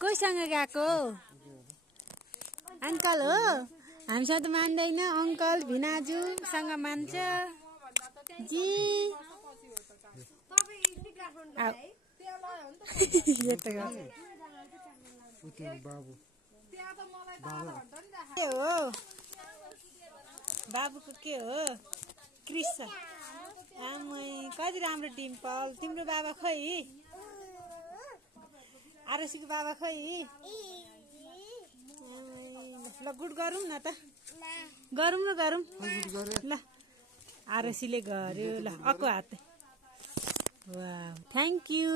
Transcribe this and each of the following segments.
कोसँग गएको अंकल हो हामीसँग त मान्दैन अंकल भिनाजुसँग मान्छ जी बाबुको के हो क्रिस आमै कति राम्रो डिम्पल तिम्रो बाबा खै आरसीको बाबा खै ल गुड गरौँ न त गरौँ न गरौँ ल आरसीले गर्यो ल अको हात वाउ थ्याङ्क यू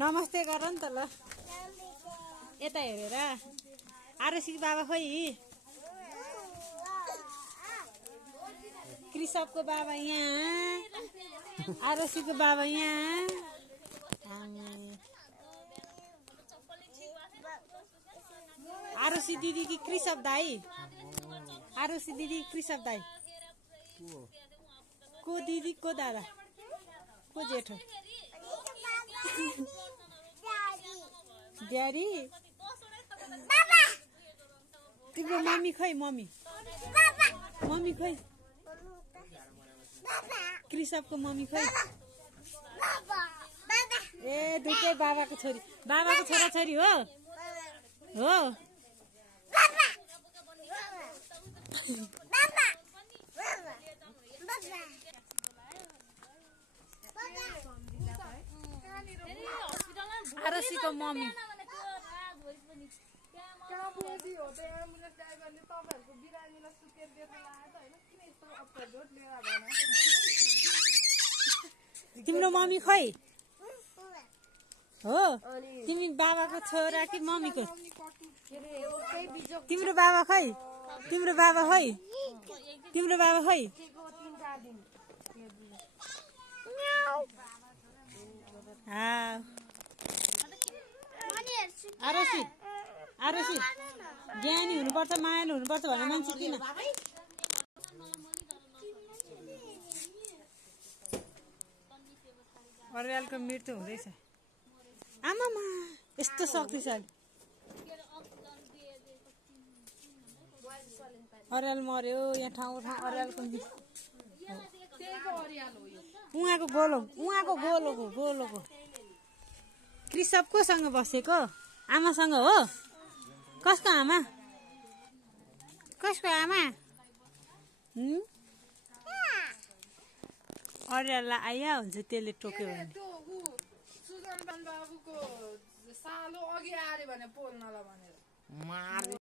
नमस्ते गर नि त ल यता हेरेर आरसीको बाबा खै कृषकको बाबा यहाँ आरसीको बाबा यहाँ आरुषि दिदी कि कृषक दाई आरुषि दिदी कृषक दाई को दिदी को दादा को जेठो ड्याडी तिम्रो मम्मी खै मम्मी मम्मी खै कृषकको मम्मी खै ए दुईटै बाबाको छोरी बाबाको छोरा छोरी हो हो आरसीको मम्मी तिम्रो मम्मी खै हो तिमी बाबाको छोरा कि मम्मीको तिम्रो बाबा खै तिम्रो बाबा खै तिम्रो बाबा खै आरसी आरसी ज्ञानी हुनुपर्छ मायालु हुनुपर्छ भन्ने मान्छे किन अर्यालको मृत्यु हुँदैछ आमामा यस्तो शक्तिशाली अर्याल मर्यो यहाँ ठाउँ ठाउँ अर्यालको उहाँको गोलोको कृषक कोसँग बसेको आमासँग हो कसको आमा अर्याललाई आइया हुन्छ त्यसले टोक्यो भने सुजन बाबुको सालो अघि आरे भने पोल्नला भनेर